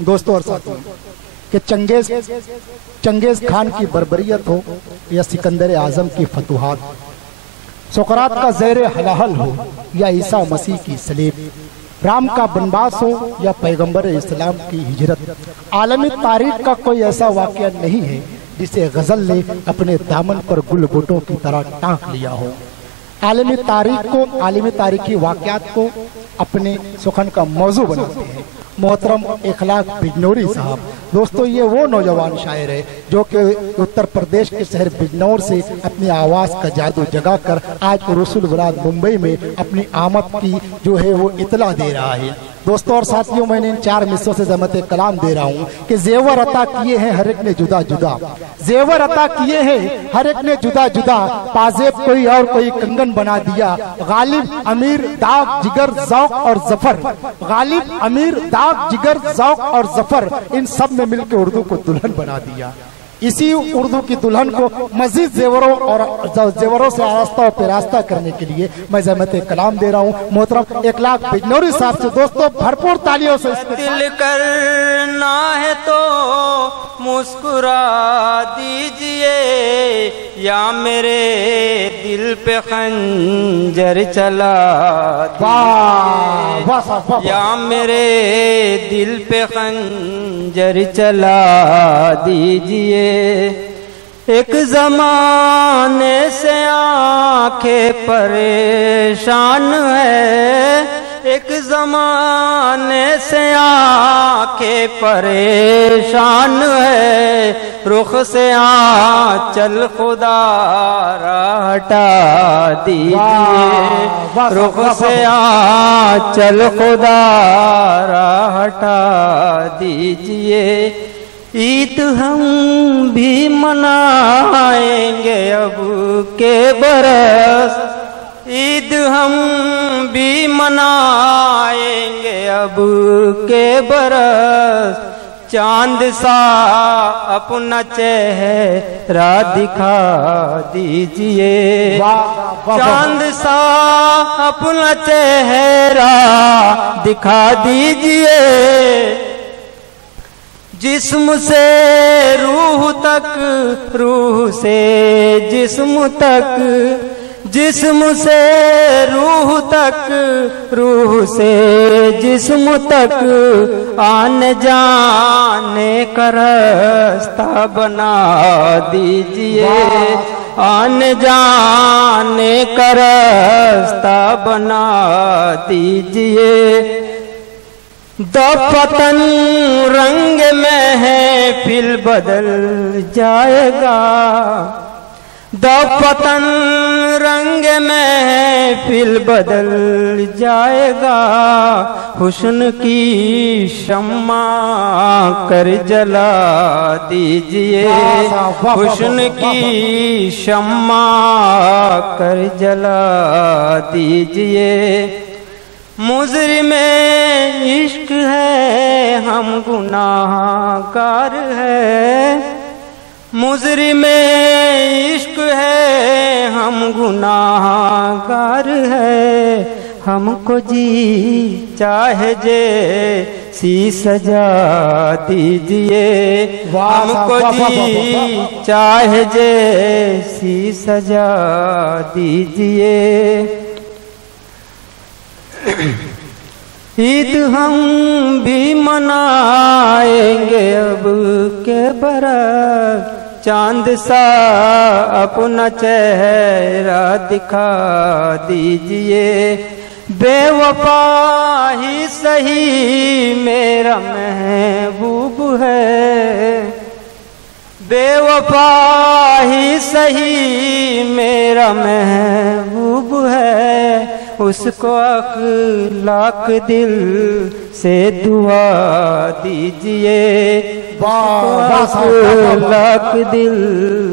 दोस्तों और साथियों कि चंगेज खान की बर्बरियत हो या सिकंदर आजम की फतुहात, सुकरात का ज़ेर हलाहल हो या ईसा मसीह की सलीब, राम का बनवास हो या पैगंबर इस्लाम की हिजरत, आलमी तारीख का कोई ऐसा वाक़या नहीं है जिसे गज़ल ने अपने दामन पर गुल बुटों की तरह टांक लिया हो। आलमी तारीखी वाक़यात को अपने सुखन का मौजू बनाते हैं मोहतरम इखलाक बिजनौरी साहब। दोस्तों, ये वो नौजवान शायर है जो कि उत्तर प्रदेश के शहर बिजनौर से अपनी आवाज़ का जादू जगाकर आज रसूल वलाद मुंबई में अपनी आमद की जो है वो इतला दे रहा है। दोस्तों और साथियों, मैंने इन 4 मिसरों से ज़मत कलाम दे रहा हूँ कि जेवर अता किए हैं हर एक ने जुदा जुदा, जेवर अता किए हैं हर एक ने जुदा जुदा, पाजेब कोई और कोई कंगन बना दिया, गालिब अमीर दाग जिगर ज़ौक़ और ज़फ़र, गालिब अमीर दाग जिगर ज़ौक़ और ज़फ़र, इन सब ने मिलकर उर्दू को दुल्हन बना दिया। इसी उर्दू की दुल्हन को मजीद जेवरों से आरास्ता और पिरास्ता करने के लिए मैं ज़हमत कलाम दे रहा हूँ मोहतरम इखलाक बिजनौरी साहब से। दोस्तों, भरपूर तालियों से। दिल करना है तो मुस्कुरा दीजिए या मेरे दिल पे खंजर चला दीजिए, या मेरे दिल पे खंजर चला दीजिए। एक ज़माने से आंखें परेशान है, एक ज़माने से आंखें परेशान है, रुख से आंचल खुदा हटा दीजिए, रुख से आंचल खुदा हटा दीजिए। ईद हम भी मनाएंगे अब के बरस, ईद हम भी मनाएंगे अब के बरस, चांद सा अपना चेहरा दिखा दीजिए, चांद सा अपना चेहरा दिखा दीजिए। जिस्म से रूह तक, रूह से जिस्म तक, जिस्म से रूह तक, रूह से जिस्म तक, आने जाने का रास्ता बना दीजिए, आने जाने का रास्ता बना दीजिए। दफतन रंग में है फिर बदल जाएगा, दफतन रंग में है फिर बदल जाएगा, हुस्न की शम्मा कर जला दीजिए, हुस्न की शम्मा कर जला दीजिए। मुजरिम इश्क है हम गुनाहगार है, मुजरिम इश्क है हम गुनाहगार है, हमको जी चाहे जे सी सजा दीजिए, हमको जी चाहे जे सी सजा दीजिए। ईद हम भी मनाएंगे अब के बरस, चांद सा अपना चेहरा दिखा दीजिए। बेवफा ही सही मेरा महबूब है, बेवफा ही सही मेरा महबूब है, उसको अखलाक दिल से दुआ दीजिए, अखलाक दिल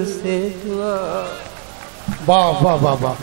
से दुआ। वाह वाह वाह वाह।